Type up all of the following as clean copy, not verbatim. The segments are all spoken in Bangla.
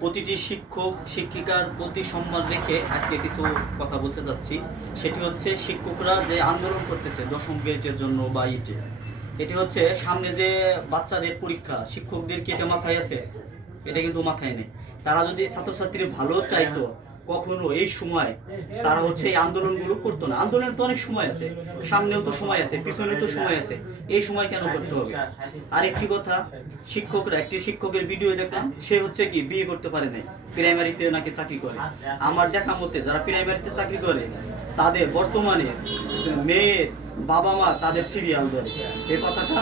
প্রতিটি শিক্ষক শিক্ষিকার প্রতি সম্মান রেখে আজকে কিছু কথা বলতে যাচ্ছি। সেটি হচ্ছে শিক্ষকরা যে আন্দোলন করতেছে দশম গ্রেডের জন্য বা এটি হচ্ছে সামনে যে বাচ্চাদের পরীক্ষা, শিক্ষকদের কি এটা মাথায় আছে? এটা কিন্তু মাথায় নেই। তারা যদি ছাত্রছাত্রী ভালো চাইতো কখনো এই সময় তারা হচ্ছে এই আন্দোলনগুলো করতো না। আন্দোলনের তো অনেক সময় আছে, সামনেও তো সময় আছে, পিছনেও তো সময় আছে, এই সময় কেন করতে হবে? আরেকটি কথা, শিক্ষকরা, একটি শিক্ষকের ভিডিও দেখলাম, সে হচ্ছে কি বিয়ে করতে পারে নাই, প্রাইমারিতে নাকি চাকরি করে। আমার দেখা মতে যারা প্রাইমারিতে চাকরি করে তাদের বর্তমানে মেয়ের বাবা মা তাদের সিরিয়াল ধরে। এই কথাটা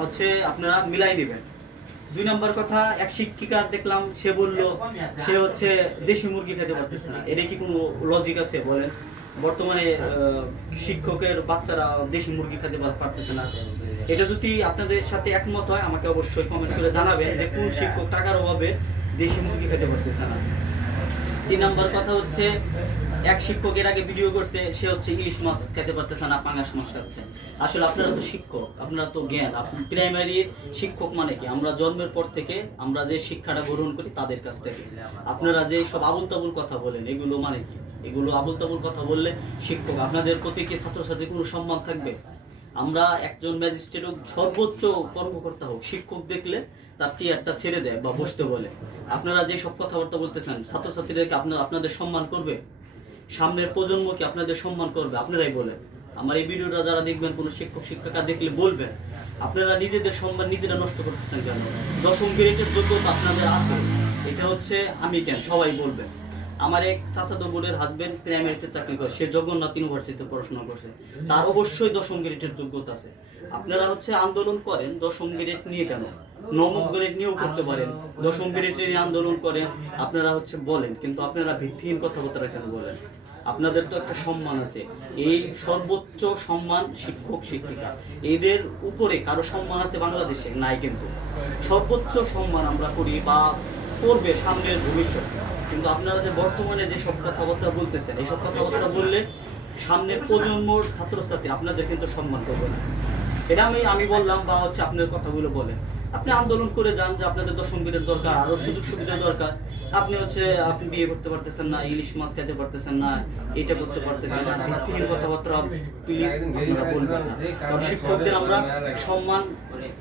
হচ্ছে আপনারা মিলাই নেবেন। 2 নম্বর কথা, এক শিক্ষিকা দেখলাম, সে বলল সে হচ্ছে দেশি মুরগি খেতে পারতেছে না। এটা কি কোনো লজিক আছে বলেন? বর্তমানে শিক্ষকের বাচ্চারা দেশি মুরগি খেতে পারতেছে না। এটা যদি আপনাদের সাথে একমত হয় আমাকে অবশ্যই কমেন্ট করে জানাবেন যে কোন শিক্ষক টাকার অভাবে দেশি মুরগি খেতে পারতেছে না। 3 নম্বর কথা হচ্ছে, এক শিক্ষকের আগে ভিডিও করছে, সে হচ্ছে ইলিশ মাছ খেতে পারতেছে না, পাঙ্গাস মাছ খাচ্ছে। আসলে আপনারা তো শিক্ষক, আপনারা তো জ্ঞান, প্রাইমারির শিক্ষক মানে কি? আমরা জন্মের পর থেকে আমরা যে শিক্ষাটা গ্রহণ করি তাদের কাছ থেকে। আপনারা যে সব আবুল তাবুল কথা বলেন, এগুলো মানে কি? এগুলো আবুল তাবুল কথা বললে শিক্ষক আপনাদের প্রতি কি ছাত্রছাত্রীর কোনো সম্মান থাকবে? আমরা একজন ম্যাজিস্ট্রেট হোক, সর্বোচ্চ কর্মকর্তা হোক, শিক্ষক দেখলে তার চেয়ারটা ছেড়ে দেয় বা বসতে বলে। আপনারা যে সব কথাবার্তা বলতেছেন, ছাত্রছাত্রীদেরকে আপনাদের সম্মান করবে? সামনের প্রজন্ম কি আপনাদের সম্মান করবে? আপনারাই বলেন। আমার এই ভিডিওটা যারা দেখবেন, কোনো শিক্ষক শিক্ষিকা দেখলে বলবেন আপনারা নিজেদের সম্মান নিজেরা নষ্ট করতেছেন কেন? দশম গ্রেডের যোগ্যতা আপনাদের আছে, এটা হচ্ছে আমি কেন, সবাই বলবেন। আমার এক চাচাতো বোনের হাজবেন্ড প্রাইমারিতে চাকরি করে, সে জগন্নাথ ইউনিভার্সিটিতে পড়াশোনা করছে, তার অবশ্যই দশম গ্রেডের যোগ্যতা আছে। আপনারা হচ্ছে আন্দোলন করেন দশম গ্রেড নিয়ে কেন? নবম গ্রেড নিয়েও করতে পারেন, দশম গ্রেড নিয়ে আন্দোলন করেন, আপনারা হচ্ছে বলেন, কিন্তু আপনারা ভিত্তিহীন কথাবার্তা কেন বলেন? আপনাদের তো একটা সম্মান আছে, এই সর্বোচ্চ সম্মান শিক্ষক শিক্ষিকা, এদের উপরে কারো সম্মান আছে বাংলাদেশে? নাই। কিন্তু সর্বোচ্চ সম্মান আমরা করি বা করবে সামনের ভবিষ্যৎ। কিন্তু আপনারা যে বর্তমানে যে সব কথাবার্তা বলতেছেন, এই সব কথাবার্তা বললে সামনের প্রজন্মর ছাত্রছাত্রী আপনাদের কিন্তু সম্মান করবে না। এটা আমি বললাম, বা হচ্ছে আপনার কথাগুলো বলেন। আপনি আন্দোলন করে যান যে আপনাদের দশম গ্রেডের দরকার, আরো সুযোগ সুবিধা দরকার। আপনি বিয়ে করতে পারতেছেন না, ইলিশ মাছ খেতে পারতেছেন না, এটা করতে পারতেছেন না, ভিত্তিহীন কথাবার্তা প্লিজ আপনারা বলবেন না। কারণ শিক্ষকদের আমরা সম্মান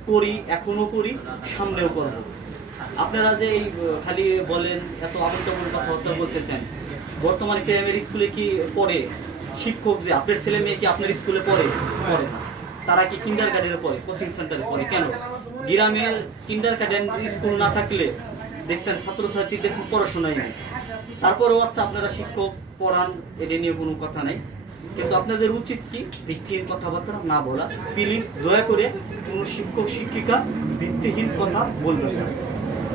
করি, এখনো করি, সামনেও করবো। আপনারা যে এই খালি বলেন, এত আবল তাবল কথাবার্তা বলতেছেন, বর্তমানে প্রাইমারি স্কুলে কি পড়ে শিক্ষক? যে আপনার ছেলে মেয়ে কি আপনার স্কুলে পড়ে? পড়ে না। তারা কি কিন্ডার গার্ডেনে পড়ে, কোচিং সেন্টারে পড়ে? কেন? গ্রামের কিন্ডার গার্ডেন স্কুল না থাকলে দেখতেন ছাত্রছাত্রীদের পড়াশোনাই নেই। তারপরেও আচ্ছা আপনারা শিক্ষক পড়ান, এটা নিয়ে কোনো কথা নেই, কিন্তু আপনাদের উচিত কি ভিত্তিহীন কথাবার্তা না বলা। প্লিজ দয়া করে কোনো শিক্ষক শিক্ষিকা ভিত্তিহীন কথা বলবেন না।